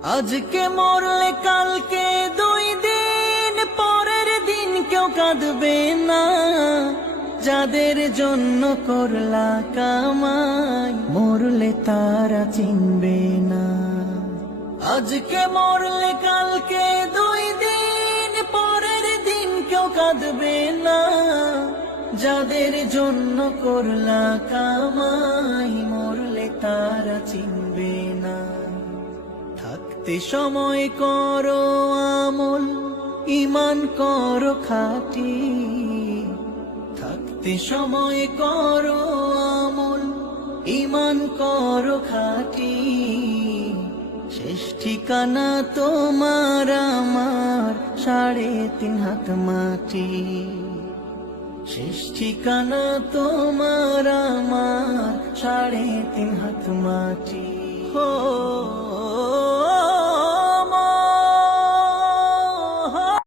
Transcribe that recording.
আজকে মরলে কালকে 2 দিন পরের দিন কেউ কাঁদবে না। যাদের জন্য করলা কামাই মরলে তারা চিনবে না। আজকে মরলে কালকে 2 দিন পরের দিন কেউ কাঁদবে না। যাদের জন্য করলা কামাই মরলে তারা চিনবে না। থাকতে সময় করো আমল, ঈমান করো খাঁটি। থাকতে সময় করো আমল, ঈমান করো খাঁটি। শেষ ঠিকানা তোমার আমার 3.5 হাত মাটি। শেষ ঠিকানা তোমার আমার 3.5 হাত মাটি।